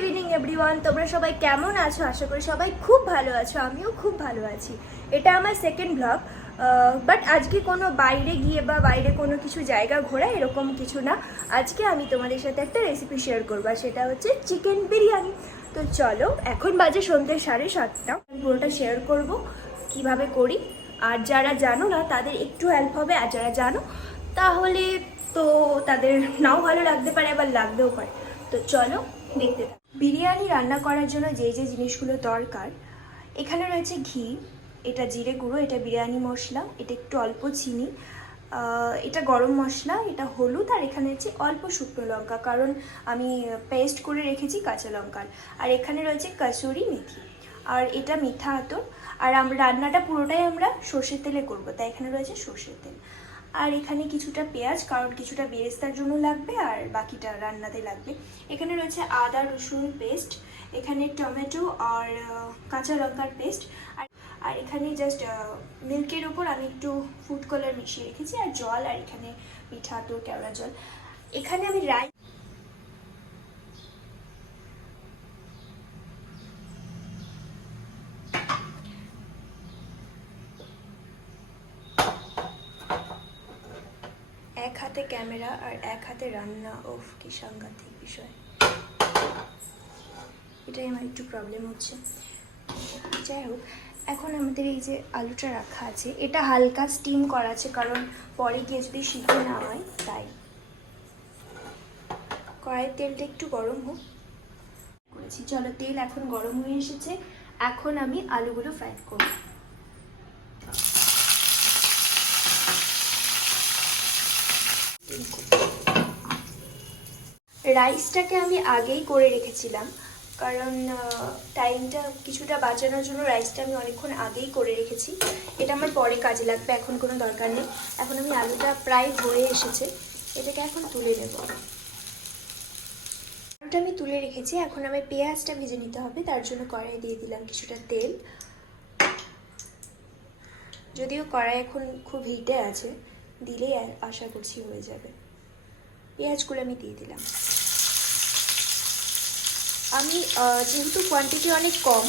Evening everyone, তোমরা সবাই কেমন আছো? আশা করি সবাই খুব ভালো আছো, আমিও খুব ভালো আছি। এটা আমার সেকেন্ড ব্লগ, বাট আজকে কোনো বাইরে গিয়ে বা বাইরে কোনো কিছু জায়গা ঘোরা এরকম কিছু না। আজকে আমি তোমাদের সাথে একটা রেসিপি শেয়ার করবো, আর সেটা হচ্ছে চিকেন বিরিয়ানি। তো চলো, এখন বাজে সন্ধ্যে 7:30। আমি পুরোটা শেয়ার করব কিভাবে করি, আর যারা জানো না তাদের একটু হেল্প হবে, আর যারা জানো তাহলে তো তাদের নাও ভালো লাগতে পারে, আবার লাগতেও পারে। তো চলো দেখতে থাকো। বিরিয়ানি রান্না করার জন্য যে যে জিনিসগুলো দরকার, এখানে রয়েছে ঘি, এটা জিরে গুঁড়ো, এটা বিরিয়ানি মশলা, এটা একটু অল্প চিনি, এটা গরম মশলা, এটা হলুদ, আর এখানে হচ্ছে অল্প শুকনো লঙ্কা, কারণ আমি পেস্ট করে রেখেছি কাঁচা লঙ্কার। আর এখানে রয়েছে কসুরি মেথি, আর এটা মিঠা আতর। আর রান্নাটা পুরোটাই আমরা সর্ষের তেলে করবো, তাই এখানে রয়েছে সর্ষের তেল। আর এখানে কিছুটা পেঁয়াজ, কারণ কিছুটা বেরেস্তার জন্য লাগবে, আর বাকিটা রান্নাতে লাগবে। এখানে রয়েছে আদা রসুন পেস্ট, এখানে টমেটো আর কাঁচা লঙ্কার পেস্ট, আর এখানে জাস্ট মিল্কের ওপর আমি একটু ফুড কালার মিশিয়ে রেখেছি, আর জল, আর এখানে মিঠা আতর, কেওড়া জল। এখানে আমি এক হাতে ক্যামেরা আর এক হাতে রান্না, ওফ কি সাংঘাতিক বিষয়। এটাই আমার একটু প্রবলেম হচ্ছে। যাই হোক, এখন আমাদের এই যে আলুটা রাখা আছে, এটা হালকা স্টিম করা আছে, কারণ পরে গিয়ে যদি সিদ্ধ না হয় তাই। কড়াইয়ের তেলটা একটু গরম হোক করেছি। চলো, তেল এখন গরম হয়ে এসেছে, এখন আমি আলুগুলো ফ্রাই করব। রাইসটাকে আমি আগেই করে রেখেছিলাম, কারণ টাইমটা কিছুটা বাঁচানোর জন্য রাইসটা আমি অনেকক্ষণ আগেই করে রেখেছি। এটা আমার পরে কাজে লাগবে, এখন কোনো দরকার নেই। এখন আমি আলুটা প্রায় হয়ে এসেছে, এটাকে এখন তুলে নেব। আলুটা আমি তুলে রেখেছি, এখন আমি পেঁয়াজটা ভেজে নিতে হবে। তার জন্য কড়াই দিয়ে দিলাম কিছুটা তেল, যদিও কড়াই এখন খুব হিটে আছে, দিলেই আশা করছি হয়ে যাবে। পেঁয়াজগুলো আমি দিয়ে দিলাম। আমি যেহেতু কোয়ান্টিটি অনেক কম,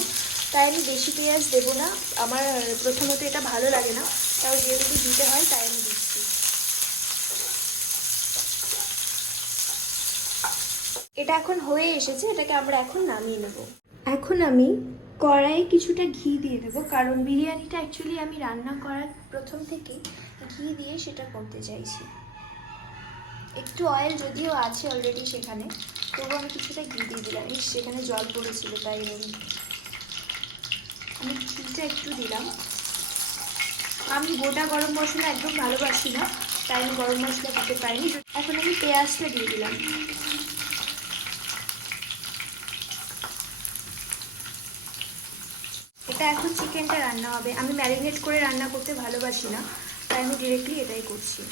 তাই আমি বেশি পেঁয়াজ দেবো না। আমার প্রথমত এটা ভালো লাগে না, তাও যেহেতু দিতে হয় তাই আমি দিচ্ছি। এটা এখন হয়ে এসেছে, এটাকে আমরা এখন নামিয়ে নেব। এখন আমি কড়াইয়ে কিছুটা ঘি দিয়ে দেবো, কারণ বিরিয়ানিটা অ্যাকচুয়ালি আমি রান্না করার প্রথম থেকেই ঘি দিয়ে সেটা করতে চাইছি। একটু অয়েল যদিও আছে অলরেডি সেখানে, তবু আমি কিছুটা ঘি দিয়ে দিলাম। সেখানে জল পড়েছিল তাই আমি ঘিটা একটু দিলাম। আমি গোটা গরম মশলা একদম ভালোবাসি না, তাই আমি গরম মশলা দিতে পারিনি। এখন আমি পেঁয়াজটা দিয়ে দিলাম। এটা এখন চিকেনটা রান্না হবে। আমি ম্যারিনেট করে রান্না করতে ভালোবাসি না, তাই আমি ডিরেক্টলি এটাই করছি।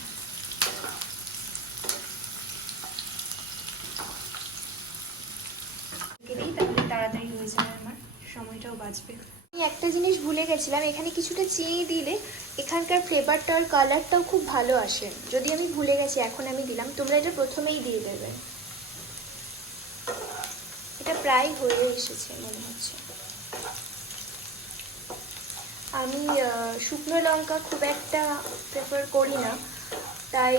তাহলে তাড়াতাড়ি হয়ে যাবে, আমার সময়টাও বাঁচবে। আমি একটা জিনিস ভুলে গেছিলাম, এখানে কিছুটা চিনি দিলে এখানকার ফ্লেভারটা আর কালারটাও খুব ভালো আসে। যদি আমি ভুলে গেছি, এখন আমি দিলাম। তোমরা এটা প্রথমেই দিয়ে দেবে। এটা প্রায় হয়ে এসেছে মনে হচ্ছে। আমি শুকনো লঙ্কা খুব একটা প্রেফার করি না, তাই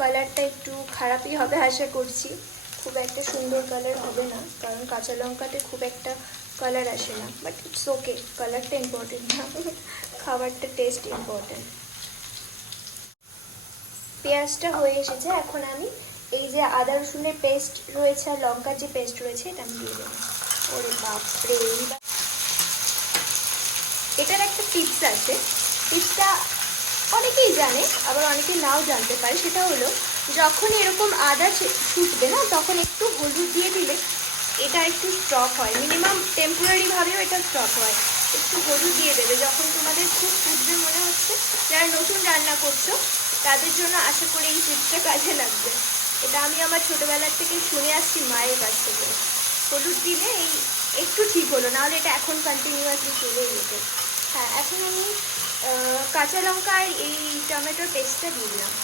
কালারটা একটু খারাপই হবে আশা করছি। খুব একটা সুন্দর কালার হবে না, কারণ কাঁচা লঙ্কাতে খুব একটা কালার আসে না। বাট ইটস ওকে, কালারটা ইম্পর্টেন্ট না, খাবারটা টেস্ট ইম্পর্টেন্ট। পেঁয়াজটা হয়ে এসেছে, এখন আমি এই যে আদা রসুনের পেস্ট রয়েছে আর লঙ্কার যে পেস্ট রয়েছে এটা আমি দিয়ে দেবো। ওরে বাপরে, এটার একটা টিপস আছে। টিপসটা অনেকেই জানে, আবার অনেকে নাও জানতে পারে। সেটা হলো, যখন এরকম আদা ছুটবে না, তখন একটু হলুদ দিয়ে দিলে এটা একটু স্টক হয়, মিনিমাম টেম্পোরারিভাবেও এটা স্টক হয়। একটু হলুদ দিয়ে দেবে যখন তোমাদের খুব ফুটবে মনে হচ্ছে। যারা নতুন রান্না করছো তাদের জন্য আশা করি এই টিপসটা কাজে লাগবে। এটা আমি আমার ছোটোবেলার থেকে শুনে আসছি মায়ের কাছ থেকে। হলুদ দিলে এই একটু ঠিক হলো, নাহলে এটা এখন কন্টিনিউয়াসলি চলেই যেত। হ্যাঁ, এখন আমি কাঁচা লঙ্কা আর এই টমেটোর পেস্টটা দিয়ে দিলাম।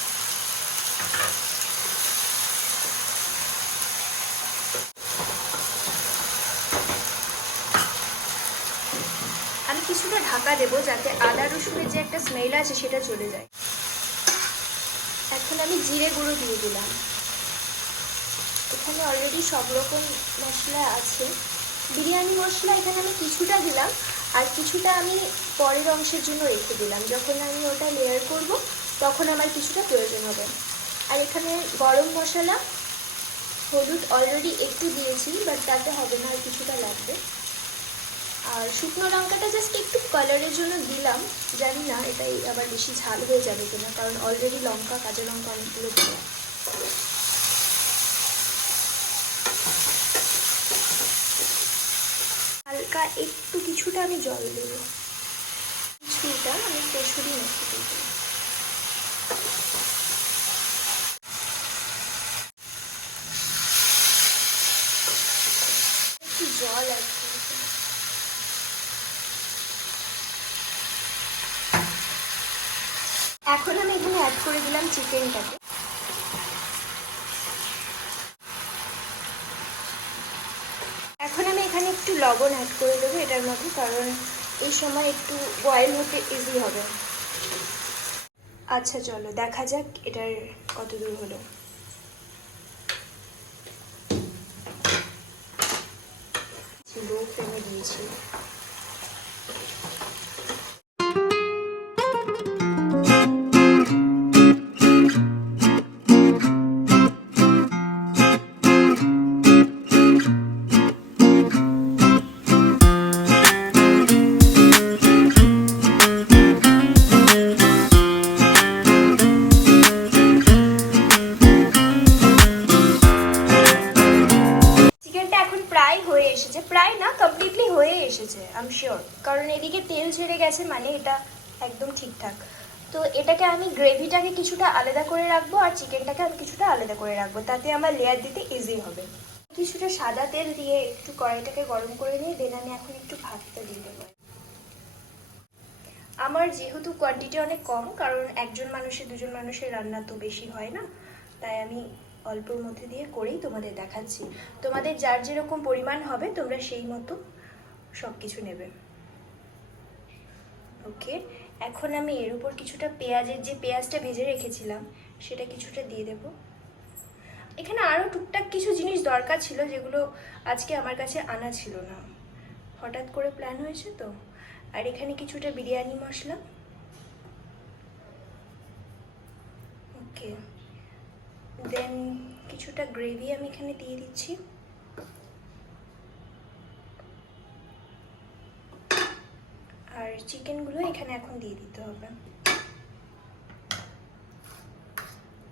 কিছুটা ঢাকা দেবো যাতে আদা রসুনের যে একটা স্মেল আছে সেটা চলে যায়। এখন আমি জিরে গুঁড়ো দিয়ে দিলাম। এখানে অলরেডি সব রকম মশলা আছে। বিরিয়ানি মশলা এখানে আমি কিছুটা দিলাম, আর কিছুটা আমি পরের অংশের জন্য রেখে দিলাম। যখন আমি ওটা লেয়ার করব তখন আমার কিছুটা প্রয়োজন হবে। আর এখানে গরম মশলা, হলুদ অলরেডি একটু দিয়েছি, বাট তাতে হবে না, আর কিছুটা লাগবে। আর শুকনো লঙ্কাটা জাস্ট একটু কালারের জন্য দিলাম, জানি না এটাই আবার বেশি ঝাল হয়ে যাবে কিনা, কারণ অলরেডি লঙ্কা, কাঁচা লঙ্কা অনেকগুলো দিলাম। হালকা একটু কিছুটা আমি জল দেবো, কিছুটা আমি কসুরি মেথি দেবো। একটু জল অ্যাড করবো। এখন আমি এখানে অ্যাড করে দিলাম চিকেনটাকে। এখন আমি এখানে একটু লবণ অ্যাড করে দেবো এটার মধ্যে, কারণ এই সময় একটু বয়েল হতে ইজি হবে। আচ্ছা চলো দেখা যাক এটার কত দূর হলো। লো ফ্লেমে দিয়েছি। প্রায় না, কমপ্লিটলি হয়ে এসেছে আই এম শিওর, কারণ এদিকে তেল ছেড়ে গেছে, মানে এটা একদম ঠিকঠাক। তো এটাকে আমি গ্রেভিটাকে কিছুটা আলাদা করে রাখবো, আর চিকেনটাকে আমি কিছুটা আলাদা করে রাখবো, তাতে আমার লেয়ার দিতে ইজি হবে। কিছুটা সাদা তেল দিয়ে একটু কড়াইটাকে গরম করে নিয়ে দেন আমি এখন একটু ভাতটা দিয়ে দেবো। আমার যেহেতু কোয়ান্টিটি অনেক কম, কারণ একজন মানুষের দুজন মানুষের রান্না তো বেশি হয় না, তাই আমি অল্পর মধ্যে দিয়ে করেই তোমাদের দেখাচ্ছি। তোমাদের যার যেরকম পরিমাণ হবে তোমরা সেই মতো সব কিছু নেবে। ওকে, এখন আমি এর উপর কিছুটা পেঁয়াজের, যে পেঁয়াজটা ভেজে রেখেছিলাম সেটা কিছুটা দিয়ে দেব। এখানে আরও টুকটাক কিছু জিনিস দরকার ছিল, যেগুলো আজকে আমার কাছে আনা ছিল না, হঠাৎ করে প্ল্যান হয়েছে তো। আর এখানে কিছুটা বিরিয়ানি মশলা। ওকে, দেন কিছুটা গ্রেভি আমি এখানে দিয়ে দিচ্ছি। আর চিকেনগুলো এখানে এখন দিয়ে দিতে হবে।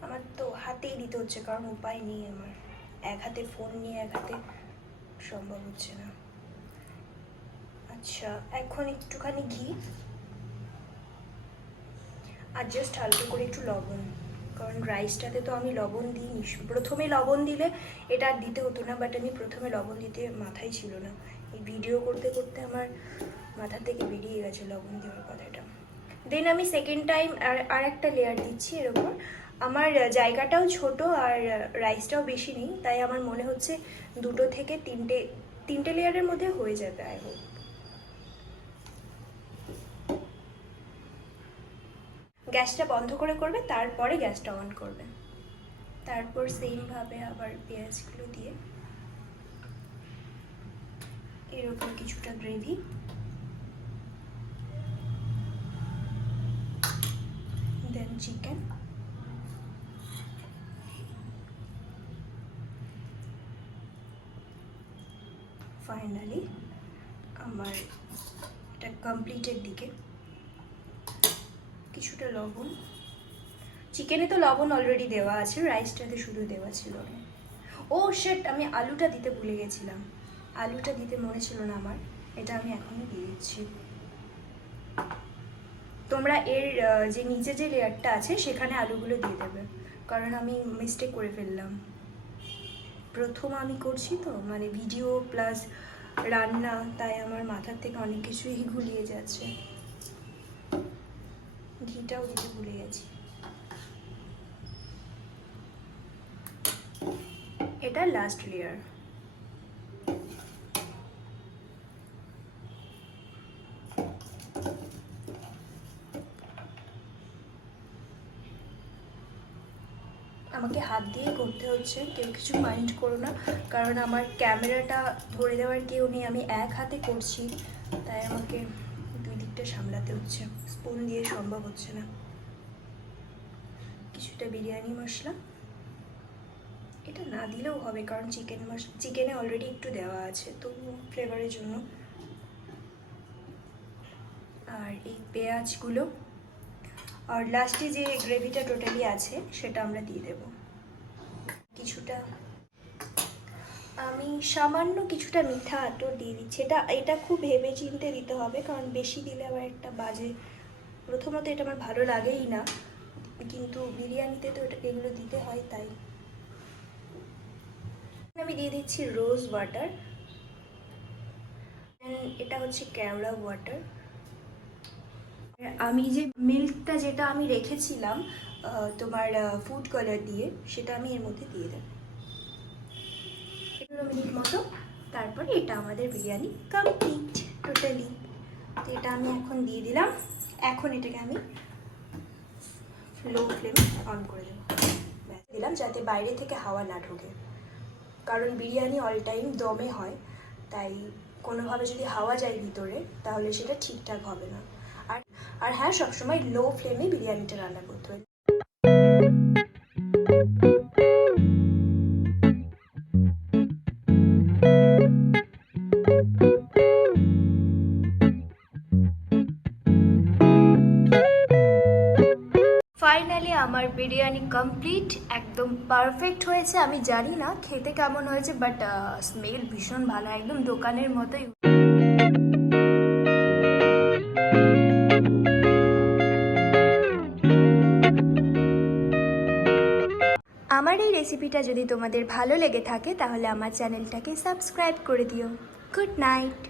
আমার তো হাতেই দিতে হচ্ছে, কারণ উপায় নেই, আমার এক হাতে ফোন নিয়ে এক হাতে সম্ভব হচ্ছে না। আচ্ছা, এখন একটুখানি ঘি আর জাস্ট হালকা করে একটু লবণ, কারণ রাইসটাতে তো আমি লবণ দিইনি। প্রথমে লবণ দিলে এটা আর দিতে হতো না, বাট আমি প্রথমে লবণ দিতে মাথায় ছিল না, এই ভিডিও করতে করতে আমার মাথা থেকে বেরিয়ে গেছে লবণ দেওয়ার কথাটা। দেন আমি সেকেন্ড টাইম আর একটা লেয়ার দিচ্ছি এর ওপর। আমার জায়গাটাও ছোট আর রাইসটাও বেশি নেই, তাই আমার মনে হচ্ছে দুটো থেকে তিনটে লেয়ারের মধ্যে হয়ে যাবে আই হোপ। গ্যাসটা বন্ধ করে করবে, তারপরে গ্যাসটা অন করবে। তারপর সেমভাবে আবার পেঁয়াজগুলো দিয়ে এর ওপর কিছুটা গ্রেভি, দেন চিকেন, ফাইনালি আমার এটা কমপ্লিটের দিকে। কিছুটা লবণ, চিকেনে তো লবণ অলরেডি দেওয়া আছে, রাইসটাতে শুধু দেওয়া ছিল না। ও শিট, আমি আলুটা দিতে ভুলে গেছিলাম, আলুটা দিতে মনে ছিল না আমার, এটা আমি এখনই দিয়ে দিচ্ছি। তোমরা এর যে নিচে যে লেয়ারটা আছে সেখানে আলুগুলো দিয়ে দেবে, কারণ আমি মিস্টেক করে ফেললাম। প্রথম আমি করছি তো, মানে ভিডিও প্লাস রান্না, তাই আমার মাথার থেকে অনেক কিছুই গুলিয়ে যাচ্ছে। ঘিটাও দিতে ভুলে গেছি। এটা লাস্ট লেয়ার। আমাকে হাত দিয়ে করতে হচ্ছে, কেউ কিছু মাইন্ড করো না, কারণ আমার ক্যামেরাটা ধরে দেওয়ার কেউ নেই, আমি এক হাতে করছি, তাই আমাকে দুই দিকটা সামলাতে হচ্ছে, স্পুন দিয়ে সম্ভব হচ্ছে না। কিছুটা বিরিয়ানি মশলা, এটা না দিলেও হবে কারণ চিকেনে অলরেডি একটু দেওয়া আছে, তো ফ্লেভারের জন্য। আর এই পেঁয়াজগুলো, আর লাস্টে যে গ্রেভিটা টোটালি আছে সেটা আমরা দিয়ে দেব কিছুটা। আমি সামান্য কিছুটা মিঠা আতর দিয়ে দিচ্ছি, এটা খুব ভেবে চিন্তে দিতে হবে, কারণ বেশি দিলে আবার একটা বাজে, প্রথমত এটা আমার ভালো লাগেই না, কিন্তু বিরিয়ানিতে তো এগুলো দিতে হয়, তাই আমি দিয়ে দিচ্ছি রোজ ওয়াটার। এটা হচ্ছে কেওড়া ওয়াটার। আমি যে মিল্কটা যেটা আমি রেখেছিলাম তোমার ফুড কালার দিয়ে, সেটা আমি এর মধ্যে দিয়ে দেব 15 মিনিট মতো। তারপরে এটা আমাদের বিরিয়ানি কমপ্লিট টোটালি। তো এটা আমি এখন দিয়ে দিলাম, এখন এটাকে আমি লো ফ্লেম অন করে দেবো, দিলাম যাতে বাইরে থেকে হাওয়া না ঢোকে, কারণ বিরিয়ানি অল টাইম দমে হয়, তাই কোনোভাবে যদি হাওয়া যায় ভিতরে তাহলে সেটা ঠিকঠাক হবে না। আর হ্যাঁ, সবসময় লো ফ্লেমে বিরিয়ানিটা রান্না করতে হয়। ফাইনালি আমার বিরিয়ানি কমপ্লিট, একদম পারফেক্ট হয়েছে। আমি জানি না খেতে কেমন হয়েছে, বাট স্মেল ভীষণ ভালো, একদম দোকানের মতোই। আমার এই রেসিপিটা যদি তোমাদের ভালো লেগে থাকে তাহলে আমার চ্যানেলটাকে সাবস্ক্রাইব করে দিও। Good night.